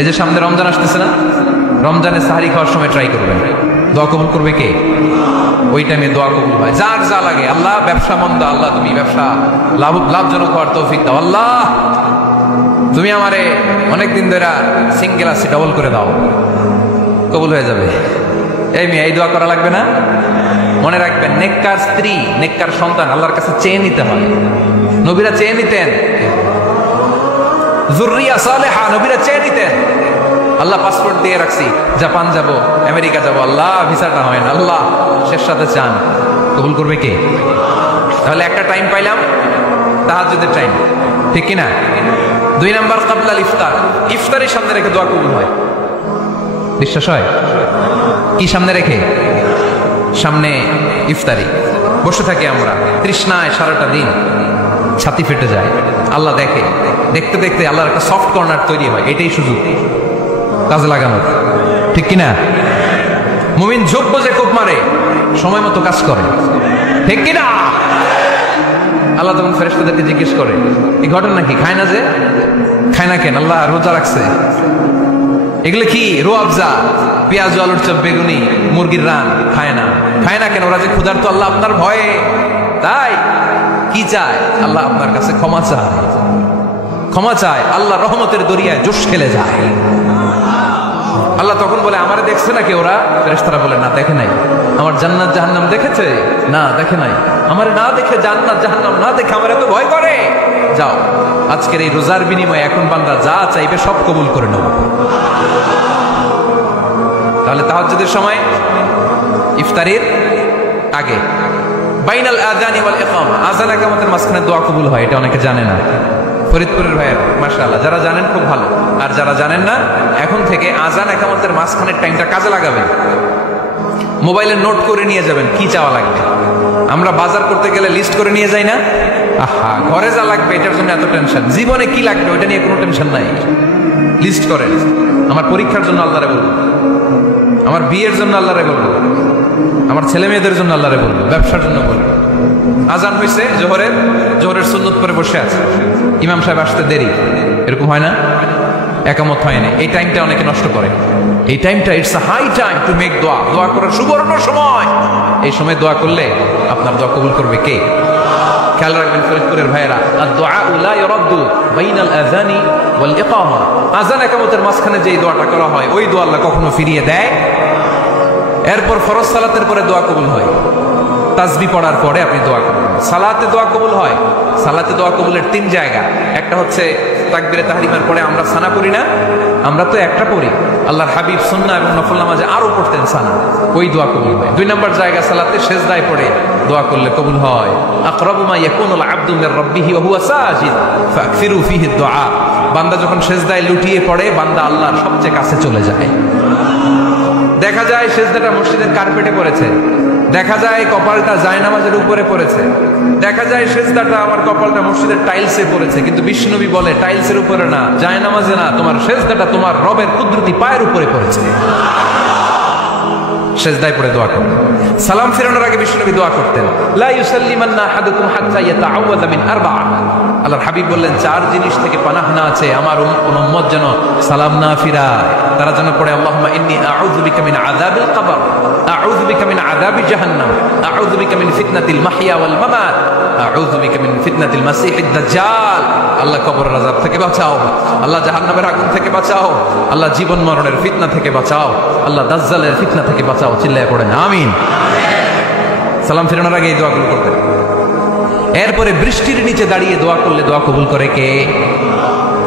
এই যে সামনে রমজান আসতেছে না, রমজানের সাহারি খাওয়ার সময় ট্রাই করবেন, দোয়া কবুল করবে কে? ওই টাইমে দোয়া কবুল হয়। যার যা লাগে, আল্লাহ ব্যবসা মন্দা, আল্লাহ তুমি ব্যবসা লাভজনক হওয়ার তৌফিক দাও, আল্লাহ তুমি আমারে অনেকদিন ধরে সিঙ্গেল আছি, ডবল করে দাও, কবুল হয়ে যাবে। এই মেয়ে, এই দোয়া করা লাগবে না? মনে রাখবেন, নেককার স্ত্রী, নেককার সন্তান আল্লাহর কাছে চেয়ে নিতে হয়। নবীরা চেয়ে নিতেন, যুররিয়া সালেহা নবীরা চেয়ে নিতেন। আল্লাহ পাসপোর্ট দিয়ে রাখছি, জাপান যাব, আমেরিকা যাব, আল্লাহ ভিসাটা হয় না, আল্লাহ শেষ সাথে চান, কবুল করবে কে? তাহলে একটা টাইম পাইলাম, তাহাজ্জুদের টাইম, ঠিক কিনা? 2 নাম্বার ক্বাবলাল ইফতার, ইফতারের সামনে রেখে দোয়া কবুল হয়। বিশ্বাস হয়? কি সামনে রেখে? সামনে ইফতারি বসে থাকি আমরা, তৃষ্ণায় সারাটা দিন, ছাতি ফেটে যায়, আল্লাহ দেখে, দেখতে দেখতে আল্লাহর একটা সফট কর্নার তৈরি হয়। এটাই সুযোগ কাজে লাগানোর, ঠিক কিনা? মুমিন যোগ্য যে কোপ মারে, সময় মতো কাজ করে, ঠিক কিনা? আল্লাহ তখন ফেরেশতাদেরকে জিজ্ঞেস করে, এই ঘটনা কি? খায় না যে, খায় না কেন? আল্লাহ রোজা রাখছে। এগুলো কি? রোয়াবজা, পেঁয়াজ, আলুর চপ, বেগুনি, মুরগির রান, খায় না। খায় না কেন? ওরা যে ক্ষুধার্ত, আল্লাহ আপনার ভয়ে, তাই কি চায়? আল্লাহ আপনার কাছে ক্ষমা চায়, ক্ষমা চায়, আল্লাহ রহমতের দরিয়ায় জোশ খেলে যায়। আল্লাহ তখন বলে, আমারে দেখছে নাকি ওরা? ফেরেশতারা বলে, না দেখে নাই। আমার জান্নাত জাহান্নাম দেখেছে? না দেখে নাই। আমারে না দেখে, জান্নাত জাহান্নাম না দেখে আমার এত ভয় করে? যাও, আজকের এই রোজার বিনিময়ে এখন বান্দা যা চাইবে সব কবুল করে নেব। তাহলে তাহাজ্জুদের সময়, ইফতারির আগে, বাইনাল আযানি ওয়াল ইকামা, আযান ইকামতের মাঝখানে দোয়া কবুল হয়। এটা অনেকে জানে না। ফরিদপুরের ভাইয়ের মাশাআল্লাহ, যারা জানেন খুব ভালো, আর যারা জানেন না, এখন থেকে আযান ইকামতের মাঝখানের টাইমটা কাজে লাগাবেন। মোবাইলে নোট করে নিয়ে যাবেন কি চাওয়া লাগবে। আমরা বাজার করতে গেলে লিস্ট করে নিয়ে যাই না? আহা, ঘরে যা লাগবে এটার জন্য এত টেনশন, জীবনে কি লাগবে ওটা নিয়ে কোনো টেনশন নাই, লিস্ট করেন। আমার পরীক্ষার জন্য আল্লাহরে বলবো, আমার বিয়ের জন্য আল্লাহরে বলবো, আমার ছেলে মেয়েদের জন্য আল্লাহরে বলবো, ব্যবসার জন্য বলবো। আজান হয়েছে জোহরের সুন্নত পরে বসে আছে, ইমাম সাহেব আসতে দেরি, এরকম হয় না? একামত হয় না, এই টাইমটা অনেকে নষ্ট করে। এই টাইমটা it's a high time to make দোয়া, দোয়া করার সুবর্ণ সময়। এই সময় দোয়া করলে আপনার দোয়া কবুল করবে কে? খেয়াল রাখবেন ফরিদপুরের ভাইয়েরা, আদ-দুআ লা ইউরাদ্দু বাইনাল আযানি ওয়াল ইকামা, আযান ইকামতের মাঝখানে যেই দোয়াটা করা হয় ওই দোয়া আল্লাহ কখনো ফিরিয়ে দেয়। এরপর ফরজ সালাতের পরে দোয়া কবুল হয়, তাসবিহ পড়ার পরে আপনি দোয়া করবেন। সালাতে দোয়া কবুল হয়, সালাতে দোয়া কবুলের 3 জায়গা। একটা হচ্ছে তাকবীরে তাহরিমার পরে আমরা সানা পড়ি না, আমরা তো একটা পড়ি, আল্লাহর হাবিব সুন্নাহ এবং নফল নামাজে আরো পড়তেন সানা, ওই দোয়া কবুল হয়। 2 নম্বর জায়গা, সালাতে সেজদায় পড়ে দোয়া করলে কবুল হয়। আকরাবু মা ইয়াকুনুল আবদু মির রাব্বিহি ওয়া হুয়া সাজিদ ফাকসিরু ফিহি দুআ, বান্দা যখন সেজদায় লুটিয়ে পড়ে, বান্দা আল্লাহর সবচেয়ে কাছে চলে যায়। দেখা যায় সেজদাটা মসজিদের কার্পেটে পড়েছে, দেখা যায় কপালটা জায়নামাজের উপরে পড়েছে, দেখা যায় সেজদাটা আমার কপালটা মসজিদের টাইলসে পড়েছে, কিন্তু বিশ্বনবী বলে টাইলসের উপরে না, জায়নামাজে না, তোমার সেজদাটা তোমার রবের কুদরতি পায়ের উপরে পড়েছে। সেজদায় পড়ে দোয়া করতেন। সালাম ফেরানোর আগে বিশ্বনবী দোয়া করতেন, লা ইউসাল্লিমান্না আহাদুকুম হাত্তা ইয়াতাআওয়াযা মিন আরবা'a, আল্লাহর হাবিব বললেন 4 জিনিস থেকে পানাহ না আছে আমার উম্মত যেন সালাম না ফিরায়। তারা যেন পড়ে, আল্লাহুম্মা ইন্নী আউযু বিকা মিন আযাবিল কবর, আউযু বিকা মিন আযাবি জাহান্নাম, আউযু বিকা মিন ফিতনাতিল মাহইয়া ওয়াল মামাত, আউযু বিকা মিন ফিতনাতিল মাসিহিদ দাজ্জাল। আল্লাহ কবরের আযাব থেকে বাঁচাও, আল্লাহ জাহান্নামের আগুন থেকে বাঁচাও, আল্লাহ জীবন মরণের ফিতনা থেকে বাঁচাও, আল্লাহ দাজ্জালের ফিতনা থেকে বাঁচাও। চিল্লায়ে পড়েন আমিন। সালাম ফেরানোর আগে এই দোয়াগুলো করতেন। এরপরে বৃষ্টির নিচে দাঁড়িয়ে দোয়া করলে দোয়া কবুল করে কে?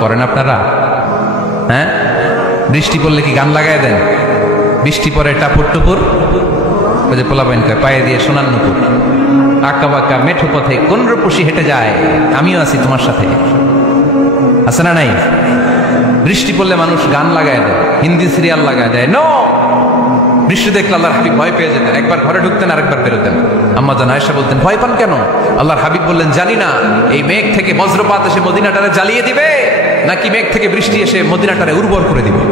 করেন আপনারা? হ্যাঁ, বৃষ্টি পড়লে কি গান লাগায় দেন? বৃষ্টি পরে টাপুর টুপুর, ওই যে পোলাপাইন কয় পায়ে দিয়ে সোনার নুপুর, আঁকা বাঁকা মেঠো পথে কোন রূপসী হেঁটে যায়, আমিও আছি তোমার সাথে, আছে না নাই? বৃষ্টি পড়লে মানুষ গান লাগায় দেয়, হিন্দি সিরিয়াল লাগায় দেয়। নো, বৃষ্টি দেখলে আল্লাহর হাবিব ভয় পেয়ে যেতেন, একবার ঘরে ঢুকতেন আরেকবার বেরোতেন। আম্মা জান আয়েশা বলতেন, ভয় পান কেন? আল্লাহর হাবিব বললেন, জানি না এই মেঘ থেকে বজ্রপাত এসে মদিনাটারে জ্বালিয়ে দিবে নাকি মেঘ থেকে বৃষ্টি এসে মদিনাটারে উর্বর করে দিবে,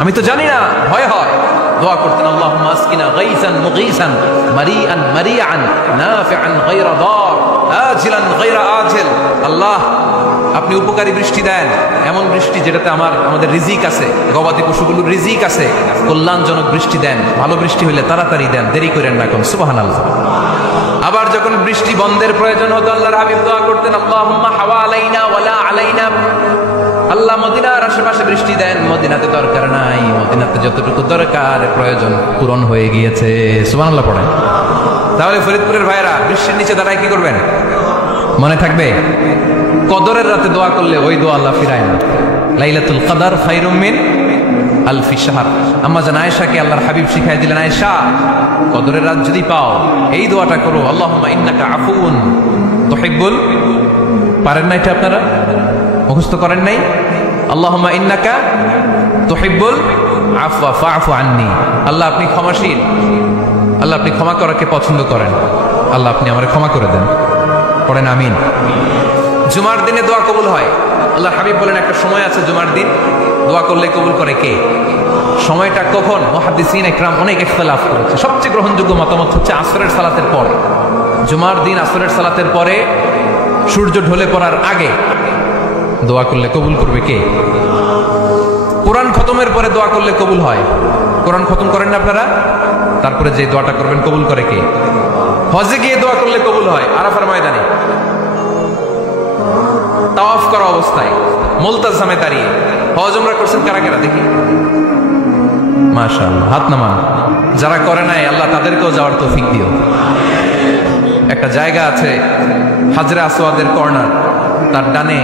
আমি তো জানি না, ভয় হয়। দোয়া করতেন, আল্লাহুম্মা আসকিনা গাইসান মুগীসান মারিআন মারিআন নাফিআন গায়রা দার, আজিলান গায়রা আজিল, আল্লাহ আপনি উপকারী বৃষ্টি দেন, এমন বৃষ্টি যেটাতে আমাদের রিজিক আছে, গবাদি পশুগুলোর রিজিক আছে, কল্যাণজনক বৃষ্টি দেন, ভালো বৃষ্টি হলে তাড়াতাড়ি দেন, দেরি করেন না কোন। সুবহানাল্লাহ। আবার যখন বৃষ্টি বন্ধের প্রয়োজন হতো আল্লাহর হাবিব দোয়া করতেন, আল্লাহুম্মা হাওয়া আলাইনা ওয়ালা আলাইনা, আল্লাহ মদিনার আশেপাশে বৃষ্টি দেন, মদিনাতে দরকার নাই, মদিনাতে যতটুকু দরকার প্রয়োজন পূরণ হয়ে গিয়েছে। সুবহানাল্লাহ পড়েন। তাহলে ফরিদপুরের ভাইরা বৃষ্টির নিচে দাঁড়ায় কি করবেন মনে থাকবে? কদরের রাতে দোয়া করলে ওই দোয়া আল্লাহ ফিরায় না। লাইলাতুল কদর খায়রুম মিন আলফি শাহর। আম্মা জান আয়েশাকে আল্লাহর হাবিব শিখাই দিলেন, আয়েশা কদরের রাত যদি পাও এই দোয়াটা করো, আল্লাহুম্মা ইন্নাকা আফুউন তুহিব্বুল, পারেন না এটা আপনারা? মুখস্থ করেন নাই? আল্লাহুম্মা ইন্নাকা তুহিব্বুল আফওয়া ফাআফু আন্নি, আল্লাহ আপনি ক্ষমাশীল, আল্লাহ আপনি ক্ষমা করাকে পছন্দ করেন, আল্লাহ আপনি আমারে ক্ষমা করে দেন। পড়েন আমিন। জুমার দিনে দোয়া কবুল হয়। আল্লাহর হাবিব বলেন একটা সময় আছে জুমার দিন দোয়া করলে কবুল করে কে? সময়টা কখন? মুহাদ্দিসিন ইকরাম অনেক ইখতিলাফ করেছে। সবচেয়ে গ্রহণযোগ্য মতামত হচ্ছে আসরের সালাতের পরে। জুমার দিন আসরের সালাতের পরে সূর্য ঢলে পড়ার আগে দোয়া করলে কবুল করবে কে? কোরআন খতমের পরে দোয়া করলে কবুল হয়। কোরআন খতম করেন না আপনারা? তারপরে যে দোয়াটা করবেন কবুল করে কে? হজে গিয়ে দোয়া করলে কবুল হয় আরাফার ময়দানে, তাওয়াফ করা অবস্থায়, মুলতাজামে দাঁড়িয়ে। হজ উমরা করছেন কারা কারা দেখি? মাশাআল্লাহ, হাত নামান। যারা করে নাই আল্লাহ তাদেরকেও যাওয়ার তৌফিক দিও। একটা জায়গা আছে হাজরে আসওয়াদের কর্নার, তার ডানে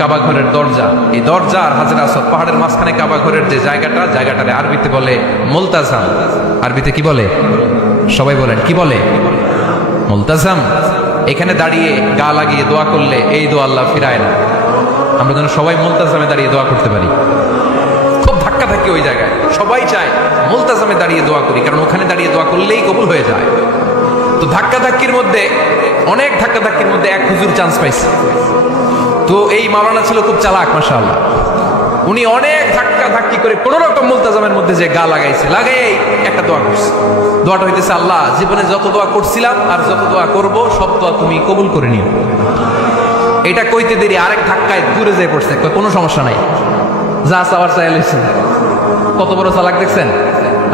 কাবা ঘরের দরজা, এই দরজা আর হাজরে আসওয়াদ পাহাড়ের মাঝখানে কাবা ঘরের যে জায়গাটারে আরবিতে বলে মুলতাজাম। আরবিতে কি বলে? সবাই বলেন কি বলে? মুলতাজাম। এখানে দাঁড়িয়ে গা লাগিয়ে দোয়া করলে এই দোয়া আল্লাহ ফিরায় না। আমরা যেন সবাই মুলতাজামে দাঁড়িয়ে দোয়া করতে পারি। খুব ধাক্কা থাকে ওই জায়গায়, সবাই চায় মুলতাজামে দাঁড়িয়ে দোয়া করি, কারণ ওখানে দাঁড়িয়ে দোয়া করলেই কবুল হয়ে যায়। তো ধাক্কাধাক্কির মধ্যে, অনেক ধাক্কাধাক্কির মধ্যে এক হুজুর চান্স পাইছে। তো এই মাওলানা ছিল খুব চালাক মাশাআল্লাহ, উনি অনেক ধাক্কা ধাক্কি করে কোন রকম মুলতাজামের মধ্যে যে গা লাগাইছে, লাগাই একটা দোয়া করছে। দোয়াটা হইতেছে, আল্লাহ জীবনে যত দোয়া করছিলাম আর যত দোয়া করব সব দোয়া তুমি কবুল করে নিও। এটা কইতে দেরি আরেক ধাক্কায় দূরে যেয়ে পড়ছে, কোনো সমস্যা নাই, যা চাওয়ার চাই লইছে। কত বড় চালাক দেখছেন?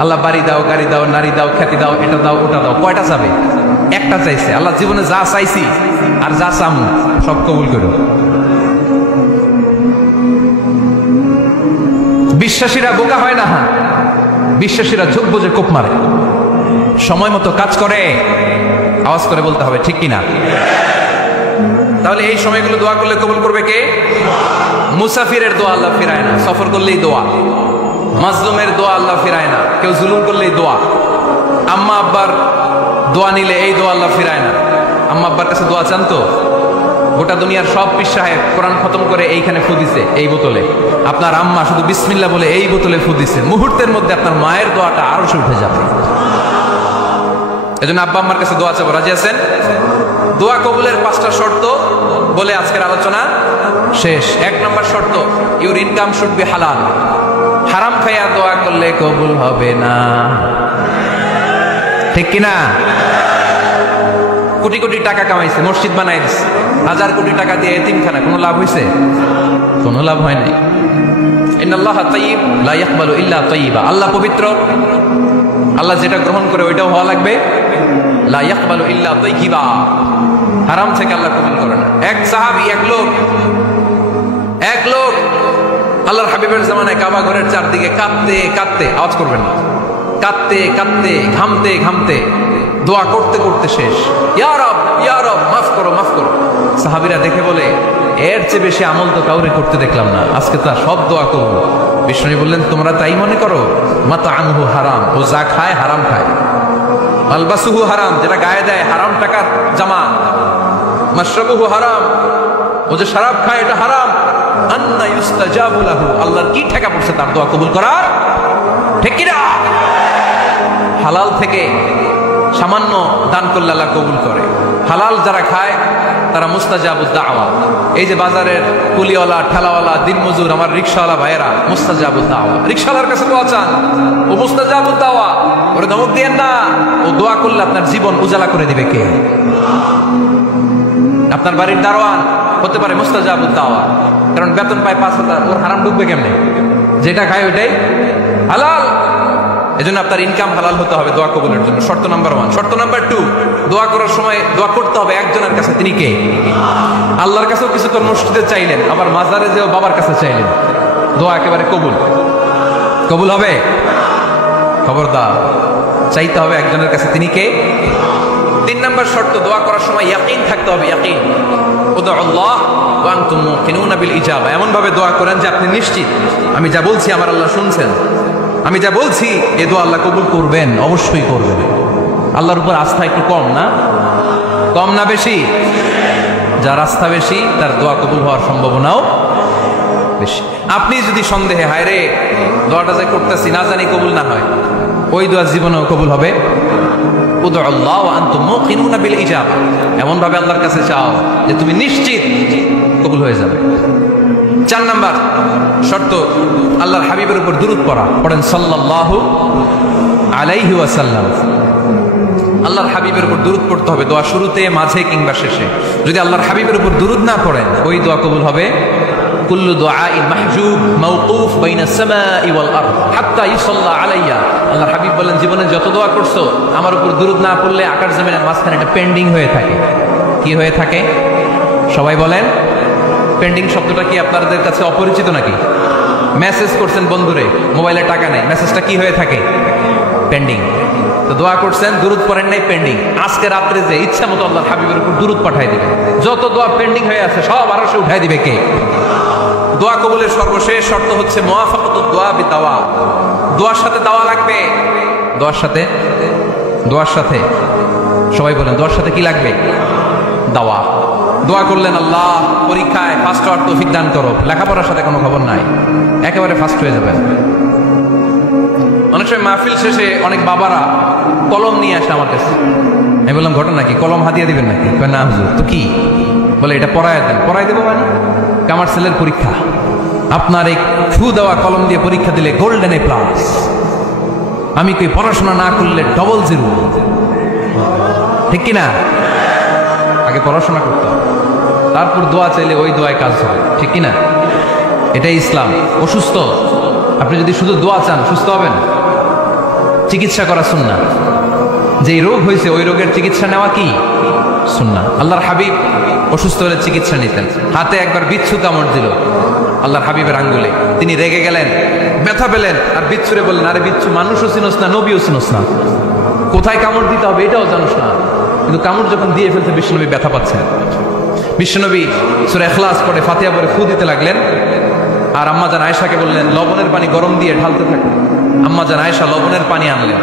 আল্লাহ বাড়ি দাও, গাড়ি দাও, নারী দাও, খ্যাতি দাও, এটা দাও, ওটা দাও, কয়টা চাবে? একটা চাইছে। আল্লাহ জীবনে যা চাইছি আর যা চামু সব কবুল করো। বিশ্বাসীরা বোকা হয় না, বিশ্বাসীরা ঝোঁক বুঝে কোপ মারে, সময় মতো কাজ করে। আওয়াজ করে বলতে হবে ঠিক কিনা? তাহলে এই সময়গুলো দোয়া করলে কবুল করবে কে? মুসাফিরের দোয়া আল্লাহ ফিরায় না, সফর করলেই দোয়া। মাজলুমের দোয়া আল্লাহ ফিরায় না, কেউ জুলুম করলেই দোয়া। আম্মা আব্বার দোয়া নিলে এই দোয়া আল্লাহ ফিরায় না। আম্মা আব্বার কাছে দোয়া চান তো? গোটা দুনিয়ার সব পীর সাহেব কোরআন খতম করে এইখানে ফু দিছে এই বোতলে, আপনার আম্মা শুধু বিসমিল্লাহ বলে এই বোতলে ফু দিছে, মুহূর্তের মধ্যে আপনার মায়ের দোয়াটা আরো উঠে যাবে। এজন্য আব্বা আম্মার কাছে দোয়া চাবো, রাজি আছেন? দোয়া কবুলের 5টা শর্ত বলে আজকের আলোচনা শেষ। 1 নম্বর শর্ত, ইউর ইনকাম শুড বি হালাল। হারাম খাইয়া দোয়া করলে কবুল হবে না, ঠিক কিনা? কোটি কোটি টাকা কামাইছে, মসজিদ বানাই দিছে, 1000 কোটি টাকা দিয়ে এতিমখানা, কোনো লাভ হয়েছে? কোনো লাভ হয় নাই। ইন্নাল্লাহা তাইয়্যিব লা ইয়াকবালু ইল্লা তাইয়্যিবা। আল্লাহ পবিত্র, আল্লাহ যেটা গ্রহণ করে ওইটাও হওয়া লাগবে। লা ইয়াকবালু ইল্লা তাইয়্যিবা, হারাম থেকে আল্লাহ কবুল করে না। এক সাহাবী, এক লোক আল্লাহর হাবিবের জামানায় কাবা ঘরের চারদিকে কাঁদতে কাঁদতে, আওয়াজ করবেন না, কাঁদতে কাঁদতে, ঘামতে ঘামতে, দোয়া করতে করতে শেষ। ইয়া রব, ইয়া রব, মাফ করো, মাফ করো। সাহাবীরা দেখে বলে, এর চেয়ে বেশি আমল তো কাউরে করতে দেখলাম না, আজকে তো সব দোয়া করব। বিষ্ণু বললেন, তোমরা তাই মনে করো? মাতআমুহু হারাম, ও যা খায় হারাম খায়। মালবাসুহু হারাম, যেটা গায়ে দেয় হারাম টাকার জামা। মাশরাবুহু হারাম, ও যে শরাব খায় এটা হারাম। আন্না ইউস্তাজাবু লাহু, আল্লাহর কি ঠেকা পড়ছে তার দোয়া কবুল করার? ঠিক কি না? হালাল থেকে সামান্য দান করলে আল্লাহ কবুল করে। হালাল যারা খায় তারা মুস্তাজাবুদ দাওয়া। এই যে বাজারের কুলিওয়ালা, ঠেলাওয়ালা, দিনমজুর, আমার রিকশাওয়ালা ভাইয়েরা, মুস্তাজাবুদ দাওয়া। রিকশাওয়ালার কাছে দোয়া চান, ও মুস্তাজাবুদ দাওয়া। ওরে ধমক দিয়েন না, ও দোয়া করলে আপনার জীবন উজালা করে দিবে কে? আপনার বাড়ির দারোয়ান হতে পারে মুস্তাজাবুদ দাওয়া, কারণ বেতন পায় 5,000, ওর হারাম ঢুকবে কেমনে? যেটা খায় ওইটাই হালাল। এজন্য আপনার ইনকাম হালাল হতে হবে দোয়া কবুলের জন্য। শর্ত নাম্বার 1। শর্ত নাম্বার 2, দোয়া করার সময় দোয়া করতে হবে একজনের কাছে। তিনি কে? আল্লাহর কাছেও কিছু তোর মসজিদে চাইলেন, আবার মাজারে যেও বাবার কাছে চাইলেন, দোয়া একেবারে কবুল। কবুল হবে? খবরদার, চাইতে হবে একজনের কাছে। তিনি কে? 3 নাম্বার শর্ত, দোয়া করার সময় ইয়াকিন থাকতে হবে। ইয়াকিন, উদউল্লাহ ওয়া আনতুম মুকিনুনা বিল ইজাবা। এমন ভাবে দোয়া করেন যে আপনি নিশ্চিত আমি যা বলছি আমার আল্লাহ শুনছেন, আমি যা বলছি এ দোয়া আল্লাহ কবুল করবেন, অবশ্যই করবেন। আল্লাহর উপর আস্থা একটু কম না? কম না বেশি? যার আস্থা বেশি তার দোয়া কবুল হওয়ার সম্ভাবনাও বেশি। আপনি যদি সন্দেহে হায় রে দোয়াটা যে করতেছি না জানি কবুল না হয়, ওই দোয়া জীবনেও কবুল হবে। উদউল্লাহ ওয়া আনতুম মুকিনুনা বিল ইজাবা, এমন ভাবে আল্লাহর কাছে চাও যে তুমি নিশ্চিত কবুল হয়ে যাবে। 4 নাম্বার শর্ত, আল্লাহর হাবিবের উপর দুরূদ পড়া। পড়েন সাল্লাল্লাহু আলাইহি ওয়াসাল্লাম। আল্লাহর হাবিবের উপর দুরূদ পড়তে হবে দোয়া শুরুতে, মাঝে কিংবা শেষে। যদি আল্লাহর হাবিবের উপর দুরূদ না পড়েন ওই দোয়া কবুল হবে কুল্লু দুআইন মাহজুব মাওকুফ বাইনা সামাই ওয়াল আরদ হাত্তা ইউসাল্লা আলাইয়া। আল্লাহর হাবিব বলেন জীবনে যত দোয়া করছো আমার উপর দুরূদ না পড়লে আকাশ জমিনের মাঝখানে এটা পেন্ডিং হয়ে থাকে। কি হয়ে থাকে? সবাই বলেন। পেন্ডিং শব্দটা কি আপনাদের কাছে অপরিচিত নাকি? মেসেজ করছেন বন্ধুরে, মোবাইলে টাকা নেই, মেসেজটা কি হয়ে থাকে? পেন্ডিং। তো দোয়া করছেন, দুরূদ পড়েন নাই, পেন্ডিং। আজকে রাত্রে যে ইচ্ছা মতো আল্লাহর হাবিবের উপর দুরূদ পাঠাই দিবেন, যত দোয়া পেন্ডিং হয়ে আছে সব আরশে উঠাই দিবে কে? দোয়া কবুলের সর্বশেষ শর্ত হচ্ছে মুওয়াফাকাতুদ দোয়া বিদাওয়া। দোয়ার সাথে দাওয়া লাগবে। দোয়ার সাথে সবাই বলেন, দোয়ার সাথে কি লাগবে? দাওয়া। দোয়া করলেন আল্লাহ পরীক্ষায় ফার্স্ট হওয়ার তৌফিক দান করো, লেখাপড়ার সাথে কোনো খবর নাই, একেবারে ফার্স্ট হয়ে যাবেন। অনেক সময় মাহফিল শেষে অনেক বাবারা কলম নিয়ে আসে আমার কাছে। আমি বললাম ঘটনা কি? কলম হাতিয়ে দিবেন নাকি? না হুজুর। তো কি? বলে এটা পড়ায় দেন। পড়াই দেবো মানে? আমার ছেলের পরীক্ষা, আপনার এই ফু দেওয়া কলম দিয়ে পরীক্ষা দিলে গোল্ডেন এ প্লাস। আমি কই পড়াশোনা না করলে ডবল জিরো। ঠিক কিনা? আগে পড়াশোনা করতে হবে, তারপর দোয়া চাইলে ওই দোয়ায় কাজ হয়। ঠিক কিনা? এটাই ইসলাম। অসুস্থ আপনি যদি শুধু দোয়া চান সুস্থ হবেন? চিকিৎসা করা সুন্নাহ। যেই রোগ হয়েছে ওই রোগের চিকিৎসা নেওয়া কি সুন্নাহ। আল্লাহর হাবিব অসুস্থ হলে চিকিৎসা নিতেন। হাতে একবার বিচ্ছু কামড় দিল আল্লাহর হাবিবের আঙ্গুলে, তিনি রেগে গেলেন, ব্যথা পেলেন, আর বিচ্ছুরে বললেন আরে বিচ্ছু মানুষও চিনোস না, নবীও চিনোস না, কোথায় কামড় দিতে হবে এটাও জানোস না। কিন্তু কামড় যখন দিয়ে ফেলতে বিশ্বনবী ব্যথা পাচ্ছেন। বিশ্বনবী সূরা ইখলাস পড়ে ফাতিহা পড়ে ফু দিতে লাগলেন, আর আম্মাজান আয়েশাকে বললেন লবণের পানি গরম দিয়ে ঢালতে থাকো। আম্মাজান আয়েশা লবণের পানি আনলেন।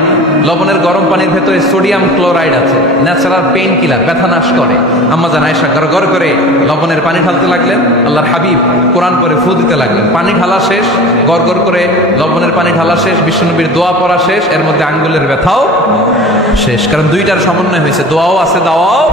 লবণের গরম পানির ভেতরে সোডিয়াম ক্লোরাইড আছে, ন্যাচারাল পেইন কিলার, ব্যথা নাশ করে। আম্মাজান আয়েশা গড় গড় করে লবণের পানি ঢালতে লাগলেন। আল্লাহর হাবিব কোরআন পড়ে ফু দিতে লাগলেন। পানি ঢালা শেষ, গড় গড় করে লবণের পানি ঢালা শেষ, বিশ্বনবীর দোয়া পড়া শেষ, এর মধ্যে আঙ্গুলের ব্যথাও শেষ। কারণ দুইটার সমন্বয় হয়েছে, দোয়াও আছে দাওয়াও